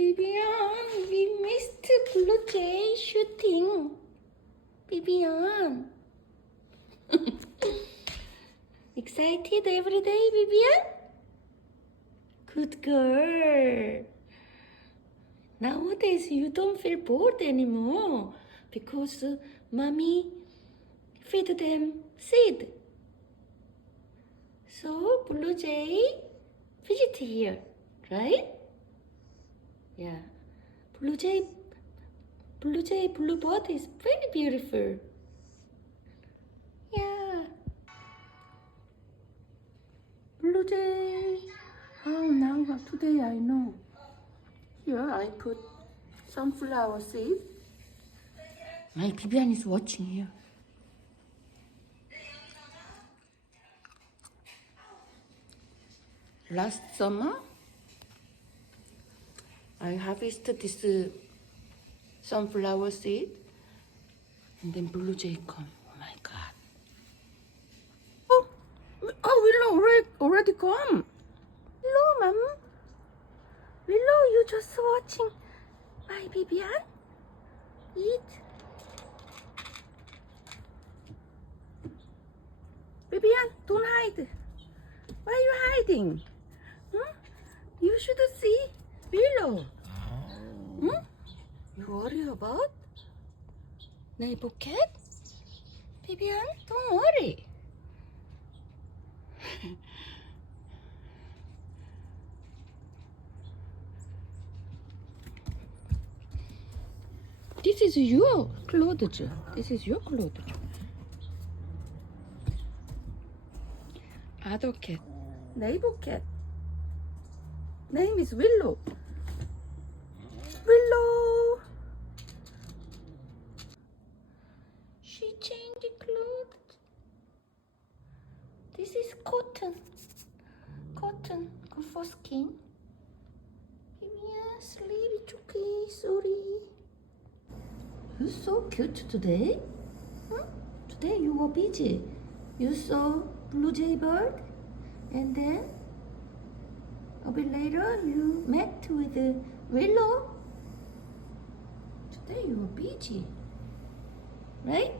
Bibian, we missed Blue Jay shooting. Bibian. Excited every day, Bibian? Good girl. Nowadays you don't feel bored anymore because mommy feed them seed. So Blue Jay visit here, right? Yeah. Bluebird is very beautiful. Yeah. Blue Jay. Oh, now today I know. Here I put sunflower seed. My Bibian is watching here. Last summer, I harvested this sunflower seed, and then Blue Jay come. Oh my God! Willow already come. Hello, Mom. Willow, you just watching my Bibian eat. Bibian, don't hide. Why are you hiding? Huh? You should see Willow. Hmm? You worry about neighbor cat? Bibian, don't worry. This is your clothes. This is your clothes. Other cat. Neighbor cat. Name is Willow. Willow. She changed clothes. This is cotton. Cotton, good for skin. Bibian, sleep, it's okay, sorry. You're so cute today. Huh? Today you were busy. You saw Blue Jay bird, and then a bit later you met with Willow. Today you were busy, right?